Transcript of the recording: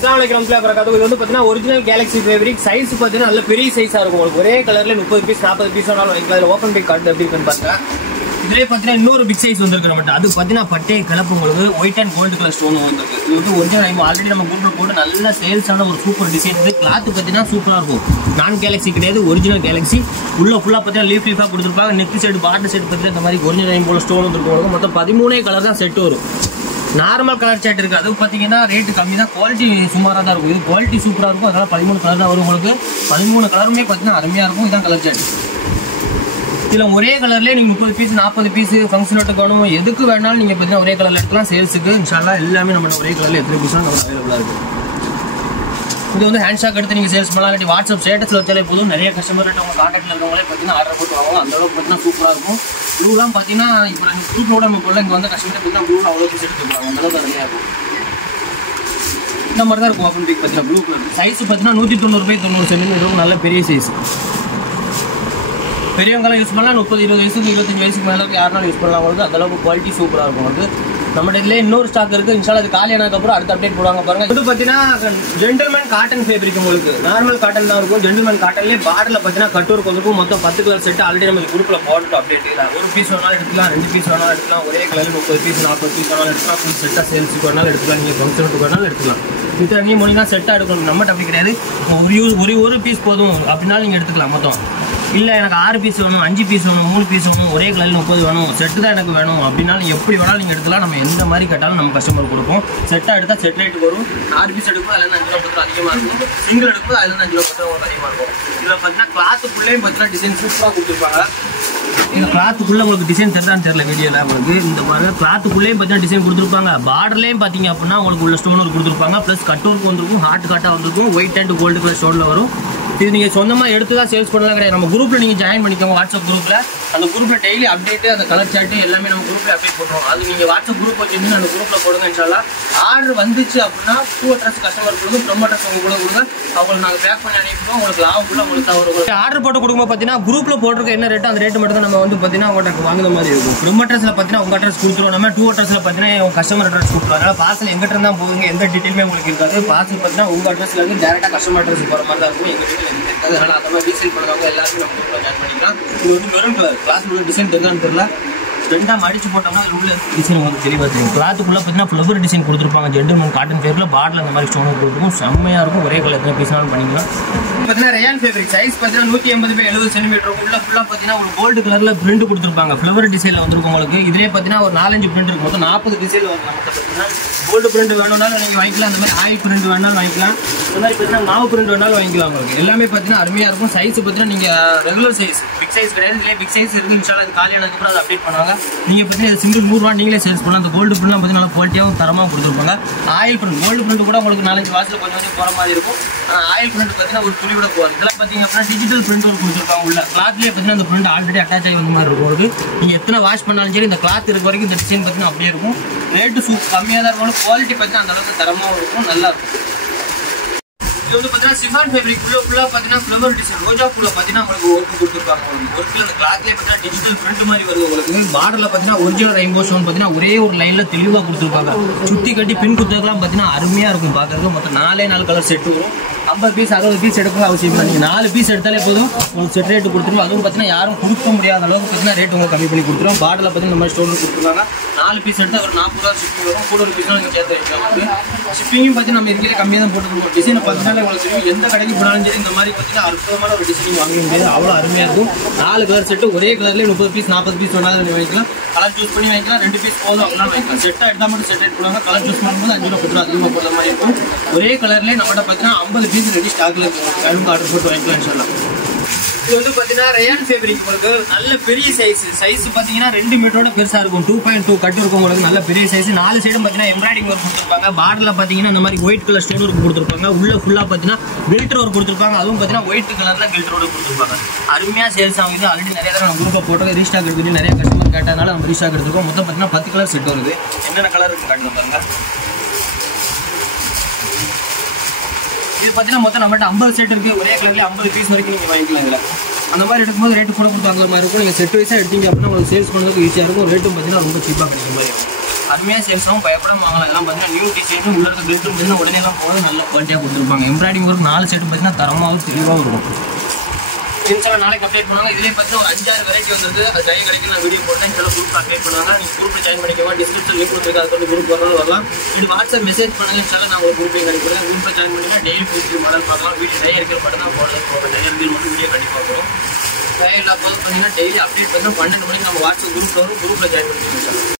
அஸ்ஸலாமு அலைக்கும் வரஹ்மத்துல்லாஹி வபரகாத்துஹு. இது வந்து பார்த்தீங்கன்னா ஒரிஜினல் கேலக்ஸி ஃபேப்ரிக். சைஸ் பார்த்தீங்கன்னா நல்ல பெரிய சைஸாக இருக்கும். உங்களுக்கு ஒரே கலர்ல 30 பீஸ் 40 பீஸ் வேணாலும் வாங்கிக்கலாம். இதில் ஓப்பன் பிக் கார்டு எப்படி இருக்குன்னு பார்த்தா இதுலேயே பார்த்தீங்கன்னா இன்னொரு பிக் சைஸ் வந்துருக்கு நம்மகிட்ட. அது பார்த்தீங்கன்னா பட்டே கலப்பு உங்களுக்கு white and gold colour stone வந்துருக்கு. இது வந்து ஒரிஜினல் ஆல்ரெடி நம்ம குரூப்பில் போட்டு நல்ல சேல்ஸான ஒரு சூப்பர் டிசைன். இது கிளாத் பார்த்தீங்கன்னா சூப்பராக இருக்கும். நான் கேலக்ஸி கிடையாது, ஒரிஜினல் கேலக்ஸி. உள்ள ஃபுல்லாக பார்த்தீங்கன்னா லீஃபாக கொடுத்துருப்பாங்க. நெக் செட் பாட்டு செட் பார்த்தீங்கன்னா இந்த மாதிரி ஒரிஜினல் டைம் போல ஸ்டோன் வந்துருக்கு. உங்களுக்கு மொத்தம் 13 கலர் தான் செட் வரும். நார்மல் கலர் சார்ட் இருக்குது. அது பார்த்தீங்கன்னா ரேட்டு கம்மி தான், குவாலிட்டி சுமாராக தான் இருக்கும். இது குவாலிட்டி சூப்பராக இருக்கும். அதனால் 13 கலர் தான் வரும் உங்களுக்கு. 13 கலருமே பார்த்தீங்கன்னா அருமையாக இருக்கும். இதுதான் கலர் சார்ட். இதில் ஒரே கலர்லேயே நீங்கள் 30 பீஸ் 40 பீஸ் ஃபங்க்ஷனோட்டு வேணும், எதுக்கு வேணாலும் நீங்கள் பார்த்தீங்கன்னா ஒரே கலரில் எடுத்துக்கலாம். சேல்ஸுக்கு இன்ஷால்லா எல்லாமே நம்ம ஒரே கலரில் எத்தனை பீஸாக நம்ம அவைலபிளாக இருக்குது. இது வந்து ஹேண்ட் ஷாக் எடுத்து நீங்கள் சேல்ஸ் பண்ணலாம். இல்லாட்டி வாட்ஸ்அப் ஸ்டேட்டஸில் வச்சாலே போதும். நிறைய கஸ்டமர்கிட்ட உங்கள் கான்டாக்டில் இருக்கவங்களே பார்த்தீங்கன்னா ஆர்டர் போட்டு வாங்குவோம். அந்தளவுக்கு பார்த்தீங்கன்னா சூப்பராக இருக்கும். ப்ளூலாம் பார்த்தீங்கன்னா இப்போ நீங்கள் ப்ளூவோட நம்ம போல இங்கே வந்து கஸ்டமர் பார்த்தீங்கன்னா ப்ளூவில் அவ்வளோ பீஸ் எடுத்துக்கலாம். அந்தளவுக்கு நிறையா இருக்கும். இந்த மாதிரி தான் இருக்கும் ஓப்பன் பிக் பார்த்தீங்கன்னா ப்ளூ கலர். சைஸ் பார்த்தீங்கன்னா 190 பை 90 சென்டிமீட்டர். நல்ல பெரிய சைஸ். பெரியவங்களாம் யூஸ் பண்ணலாம். 30 20 வயசுக்கு 25 வயசுக்கு மேலே யாருனாலும் யூஸ் பண்ணலாம். உங்களுக்கு அந்தளவுக்கு குவாலிட்டி சூப்பராக இருக்கும். வந்து நம்ம இதில் இன்னொரு ஸ்டாக் இருக்குது. இன்ஷால்லா அது காலியானதுக்கப்புறம் அடுத்த அப்டேட் போடுவாங்க பாருங்க. இது பார்த்தீங்கன்னா ஜென்டில்மேன் காட்டன் ஃபேப்ரிக். உங்களுக்கு நார்மல் காட்டன் தான் இருக்கும். ஜென்டில்மேன் காட்டன்லேயே பார்டரில் பார்த்தீங்கன்னா கட்டூர் வந்துருக்கும். மொத்தம் 10 கலர் செட்டு ஆல்ரெடி நம்ம குரூப்பில் போட்டு அப்டேட் தான். ஒரு பீஸ் வேணாலும் எடுத்துக்கலாம், 2 பீஸ் வேணாலும் எடுத்துக்கலாம். ஒரே கலர் 30 பீஸ் 40 பீஸ் வேணாலும் எடுத்துக்கலாம். ஃபுல் செட்டாக சேல்ஸுக்கு வேணாலும் எடுத்துக்கலாம். நீங்கள் ஃபங்க்ஷனுக்கு வேணாலும் எடுத்துக்கலாம். இது நீ மொழி தான் செட்டாக எடுக்கணும். நம்மகிட்ட அப்படி கிடையாது. ஒரு பீஸ் போதும் அப்படின்னாலும் நீங்கள் எடுத்துக்கலாம். மொத்தம் இல்லை எனக்கு 6 பீஸ் வேணும், 5 பீஸ் வேணும், 3 பீஸ் வேணும், ஒரே கலரில் 30 வேணும், செட்டு தான் எனக்கு வேணும் அப்படின்னாலும் எப்படி வேணாலும் நீங்கள் எடுத்துக்கலாம். நம்ம எந்த மாதிரி கேட்டாலும் நம்ம கஸ்டமர் கொடுப்போம். செட்டாக எடுத்தால் செட் ரேட் வரும். 6 பீஸ் எடுக்கும் அதில் 5 ரூபா 10 ரூபா அதிகமாக இருக்கும். சிங்கிள் எடுக்கும் அதில் 5 ரூபா 10 ரூபா அதிகமாக இருக்கும். இதில் பார்த்தீங்கன்னா கிளாத்துக்குள்ளேயும் பார்த்தீங்கன்னா டிசைன் சூப்பராக கொடுத்துருப்பாங்க. இந்த கிளாத்துக்குள்ளே உங்களுக்கு டிசைன் தெரிதான்னு தெரியல வீடியோவில். உங்களுக்கு இந்த மாதிரி கிளாத்துக்குள்ளேயும் பார்த்தீங்கன்னா டிசைன் கொடுத்துருப்பாங்க. பார்டர்லேயும் பார்த்தீங்க அப்படின்னா உங்களுக்கு உள்ள ஸ்டோன் ஒரு கொடுத்துருப்பாங்க. ப்ளஸ் கட்டோருக்கு வந்துருக்கும், ஹார்ட் காட்டாக வந்துருக்கும், ஒயிட் அண்ட் கோல்டு கலர் ஸ்டோனில் வரும். இது நீங்கள் சொந்தமாக எடுத்து தான் சேல்ஸ் பண்ணலாம் கிடையாது. நம்ம குரூப்பில் நீங்கள் ஜாயின் பண்ணிக்கோங்க. வாட்ஸ்அப் குரூப்பில் அந்த குரூப்பில் டெய்லி அப்டேட்டு அந்த கலர் சார்ட்டு எல்லாமே நம்ம குரூப்பில் அப்டேட் பண்ணுறோம். அது நீங்கள் வாட்ஸ்அப் குரூப் வச்சுருந்து அந்த குரூப்பில் போடுங்க. இன்ஷால்லா ஆர்டர் வந்துச்சு அப்படின்னா 2 அட்ரஸ் கஸ்டமர் கொடுங்க, ப்ரொமோ அட்ரஸ் உங்க கூட கொடுங்க. அவங்களுக்கு நாங்கள் பேக் பண்ணி அனுப்பிடுவோம். உங்களுக்கு லாபம் ஃபுல்லாக உங்களுக்கு ஒரு ஆர்டர் போட்டு கொடுக்கும்போது பார்த்தீங்கன்னா குரூப்பில் போட்டிருக்க என்ன ரேட்டு அந்த ரேட்டு மட்டும் தான் நம்ம வந்து பார்த்தீங்கன்னா உங்கள்கிட்ட வாங்குற மாதிரி இருக்கும். ப்ரொமோ அட்ரஸில் பார்த்தீங்கன்னா உங்கள் அட்ரஸ் கொடுத்துருவோம். நம்ம 2 அட்ரஸில் பார்த்தீங்கன்னா உங்கள் கஸ்டமர் அட்ரஸ் கொடுத்துருவோம். அதனால் பார்சல் எங்கிட்ட தான் போகுங்க, எந்த டீட்டெயிலுமே உங்களுக்கு இருக்காது. பார்சல் பார்த்தீங்கன்னா உங்கள் அட்ரஸில் இருந்து டேரெக்டாக கஸ்டமர் அட்ரஸ் போகிற மாதிரி தான் இருக்கும். எங்கள் டீட்டெயில் எதுவும் இருக்காது. அதனால் அந்த மாதிரி ரீசேல் பண்ணுறவங்க எல்லாருமே நம்ம குரூப்பில் ஜாயின் பண்ணிக்கலாம். இது வந்து மெரூன் கலர் கிளாஸ் உள்ள டிசைன் தெரியான்னு தெரியல. ரெண்டாக மடிச்சு போட்டோம்னா அது உள்ள டிசைன் உங்களுக்கு தெளிவாக தெரியும். கிளாத்துக்குள்ளே பார்த்தீங்கன்னா ஃப்ளவர் டிசைன் கொடுத்துருப்பாங்க. ஜென்டில்மேன் காட்டன் ஃபேப்ரிக்கில் பார்டரில் அந்த மாதிரி ஸ்டோன் கொடுத்துருக்கும். செம்மையாக இருக்கும். ஒரே கலர் எத்தனை பீஸ்னாலும் பண்ணிக்கலாம். பார்த்தீங்கன்னா ரயான் ஃபேப்ரிக் சைஸ் பார்த்தீங்கன்னா 180 பை 70 சென்டிமீட்டர். உள்ள ஃபுல்லாக பார்த்தீங்கன்னா ஒரு கோல்டு கலரில் பிரிண்ட் கொடுத்துருப்பாங்க. ஃப்ளவர் டிசைனில் வந்துருக்கும் உங்களுக்கு. இதிலே பார்த்தீங்கன்னா ஒரு 4-5 பிரிண்ட் இருக்கும். மொத்தம் 40 டிசைனில் வரும். நமக்கு பார்த்தீங்கன்னா கோல்டு பிரிண்ட் வேணும்னாலும் நீங்கள் வாங்கிக்கலாம். அந்த மாதிரி ஆயில் பிரிண்ட் வேணாலும் வாங்கிக்கலாம். இந்த மாதிரி பார்த்தீங்கன்னா மாவு பிரிண்ட் வேணாலும் வாங்கிக்கலாம். உங்களுக்கு எல்லாமே பார்த்தீங்கன்னா அருமையாக இருக்கும். சைஸ் பார்த்தீங்கன்னா நீங்கள் ரெகுலர் சைஸ், பிக் சைஸ் கிடையாது. இதிலே பிக் சைஸ் இருக்குது. இன்ஷால்லா அது காலியானதுக்கப்புறம் அதை அப்டேட் பண்ணுவாங்க. நீங்கள் பார்த்தீங்கன்னா சிங்கிள் 100 ரூபா நீங்களே சேல்ஸ் பண்ணலாம். அந்த கோல்டு பிரிண்ட்லாம் பார்த்தீங்கன்னா நல்லா குவாலிட்டியாகவும் தரமாக கொடுத்துருப்பாங்க. ஆயில் பிரிண்ட் கோல்டு பிரிண்ட் கூட உங்களுக்கு 4-5 வாசத்தில் கொஞ்சம் போகிற மாதிரி இருக்கும். ஆயில் பிரிண்ட் பார்த்தீங்கன்னா ஒரு துளி கூட போகாது. இதெல்லாம் பார்த்தீங்க அப்படின்னா டிஜிட்டல் பிரிண்ட் ஒரு கொடுத்துருக்காங்க. உள்ள கிளாத்லேயே பார்த்தீங்கன்னா அந்த பிரிண்ட் ஆல்ரெடி அட்டாச் ஆகி வந்த மாதிரி இருக்கும். உங்களுக்கு நீங்கள் எத்தனை வாஷ் பண்ணாலும் சரி இந்த கிளாத் இருக்க வரைக்கும் இந்த டிசைன் பார்த்தீங்கன்னா அப்படியே இருக்கும். ரேட்டு கம்மியாக தான் இருக்கும். குவாலிட்டி பார்த்தீங்கன்னா அந்த அளவுக்கு தரமாக இருக்கும், நல்லா இருக்கும். இது வந்து பார்த்தீங்கன்னா சிஃபான் ஃபேப்ரிக் ஃபுல்லாக பார்த்தீங்கன்னா ஃப்ளவர் டிசைன் ரோஜா பூவில் பார்த்தீங்கன்னா உங்களுக்கு ஒர்க்கு கொடுத்துருப்பாங்க. ஒர்க்கில் அந்த கிளாத்லேயே பார்த்தீங்கன்னா டிஜிட்டல் பிரிண்ட் மாதிரி வருது உங்களுக்கு. பார்டரில் பார்த்தீங்கன்னா ஒரிஜினல் ரெயின்போ ஸ்டோன் பார்த்தீங்கன்னா ஒரே ஒரு லைனில் தெளிவாக கொடுத்துருப்பாங்க. சுற்றி கட்டி பின் குத்துறதுலாம் பார்த்தீங்கன்னா அருமையாக இருக்கும் பார்க்குறது. மொத்தம் 4 கலர் செட்டு வரும். 50 பீஸ் 60 பீஸ் எடுக்க அவசியம் இல்லை. நீங்கள் 4 பீஸ் எடுத்தாலே போதும் உங்களுக்கு செட் ரேட்டு கொடுத்துருவோம். அதுவும் பார்த்தீங்கன்னா யாரும் கொடுக்க முடியாத அளவுக்கு பார்த்தீங்கன்னா ரேட் உங்களுக்கு கம்மி பண்ணி கொடுத்துருவோம். பார்டரில் பார்த்தீங்கன்னா இந்த மாதிரி ஸ்டோன் கொடுத்துருக்காங்க. 4 பீஸ் எடுத்தால் ஒரு 40 ரூபா ஷிப்பிங் வரும். கூட ஒரு பீஸ்லாம் நீங்கள் சேர்த்து வைக்கலாம். ஷிப்பிங்கும் பார்த்தீங்கன்னா நம்ம இருக்கிற கம்மியாக தான் போட்டுருக்கோம். டிசைனை பார்த்தீங்கன்னா உங்களுக்கு தெரியும். எந்த கடைக்கு போனாலும் சரி இந்த மாதிரி பார்த்தீங்கன்னா அற்புதமான ஒரு டிசைனிங் வாங்க முடியாது. அவ்வளோ அருமையாக இருக்கும். 4 கலர் செட்டு ஒரே கலர்லேயே 30 பீஸ் 40 பீஸ் வேணாலும் வாங்கிக்கலாம். கலர் சூஸ் பண்ணி வாங்கிக்கலாம். 2 பீஸ் போதும் அப்படின்னா வாங்கிக்கலாம். செட்டாக எடுத்தால் மட்டும் செட் ரேட் போடுவாங்க. கலர் சூஸ் பண்ணும்போது 5 ரூபா 10 ரூபா அதிகமாக போடுற மாதிரி இருக்கும். ஒரே கலர்லேயே நம்மகிட்ட பார்த்தீங்கன்னா 50 பீஸ் ரெடி ஸ்டாக்ல இருக்கும். ஆர்டர் போட்டு வாங்கிக்கலாம் இன்ஷால்லா. இது வந்து பார்த்தீங்கன்னா ரயான் ஃபேப்ரிக் உங்களுக்கு நல்ல பெரிய சைஸ் பார்த்தீங்கன்னா 2 மீட்டரோட பெருசாக இருக்கும். 2.2 கட்டு இருக்கும் உங்களுக்கு. நல்ல பெரிய சைஸ். 4 சைடும் பார்த்தீங்கன்னா எம்ப்ராய்டிங் ஒர்க் கொடுத்துருப்பாங்க. பார்டரில் பார்த்தீங்கன்னா இந்த மாதிரி ஒயிட் கலர் ஸ்டோன் ஒர்க் கொடுத்துருப்பாங்க. உள்ள ஃபுல்லாக பார்த்தீங்கன்னா கில்டர் ஒர்க் கொடுத்துருப்பாங்க. அதுவும் பார்த்தீங்கன்னா ஒயிட் கலரில் கில்டர் ஒர்க் கொடுத்துருப்பாங்க. அருமையாக சேல்ஸ் ஆகுது. ஆல்ரெடி நிறைய தடவை நம்ம குரூப்பை போட்டு ரீஸ்டாக் எடுத்துட்டு நிறைய கஸ்டமர் கேட்டதுனால நம்ம ரீஸ்டாக் எடுத்துருக்கோம். மொத்தம் பார்த்தீங்கன்னா 10 கலர் செட் வருது. என்னென்ன கலர் இருக்கு காட்டுங்க பாருங்க. இது பார்த்தீங்கன்னா மொத்தம் நம்மகிட்ட 50 செட் இருக்குது. ஒரே கலர்லேயே 50 பீஸ் வரைக்கும் நீங்கள் வாங்கிக்கலாம். இதில் அந்த மாதிரி எடுக்கும்போது ரேட்டு கூட கொடுத்தாங்க மாதிரி இருக்கும். நீங்கள் செட் வைஸாக எடுத்தீங்க அப்படின்னா உங்களுக்கு சேல்ஸ் பண்ணுறதுக்கு ஈஸியாக இருக்கும். ரேட்டும் பார்த்தீங்கன்னா ரொம்ப சீப்பாக கிடைக்கிற மாதிரி இருக்கும். அருமையாக சேல்ஸ் ஆகும், பயப்படாம வாங்கலாம். இதெல்லாம் பார்த்தீங்கன்னா நியூ டிசைன் உள்ள இருக்க பெல்ட்டும் பார்த்தீங்கன்னா உடனே தான் போகிறது, நல்ல குவாலிட்டியாக கொடுத்துருப்பாங்க. எம்ப்ராய்டிங் ஒரு 4 செட்டு பார்த்தீங்கன்னா தரமாகவும் தெளிவாகவும் இருக்கும். இன்ஸ்டாவில் நாளைக்கு அப்டேட் பண்ணுவாங்க. இதிலே பார்த்தீங்கன்னா ஒரு 5-6 வெரைட்டி வந்துருக்கு. அது டைம் கிடைக்கும், நான் வீடியோ போட்டேன். இதில் குரூப் அப்டேட் பண்ணுவாங்க. நீங்கள் குரூப்பில் ஜாயின் பண்ணிக்கோங்க. டிஸ்கிரிப்ஷன் லிங்க் கொடுத்துருக்கு, அது வந்து குரூப் வரலாம். இது வாட்ஸ்அப் மெசேஜ் பண்ணுங்க. இன்ஸ்டாவில் நான் உங்களுக்கு குரூப்பையும் கிடைக்கிறேன். குரூப்பில் ஜாயின் பண்ணிங்கன்னா டெய்லி புதுசு மாடல் பார்க்கலாம். வீடியோ நிறைய இருக்கிற மட்டும் தான் போடுறது. நிறைய இருக்கிற மட்டும் வீடியோ கண்டிப்பாக வரும். இல்லாத போது பார்த்தீங்கன்னா டெய்லி அப்டேட் பண்ணால் 12 மணிக்கு நம்ம வாட்ஸ்அப் குரூப்பில் வரும். குரூப்பில் ஜாயின் பண்ணிக்கலாம்.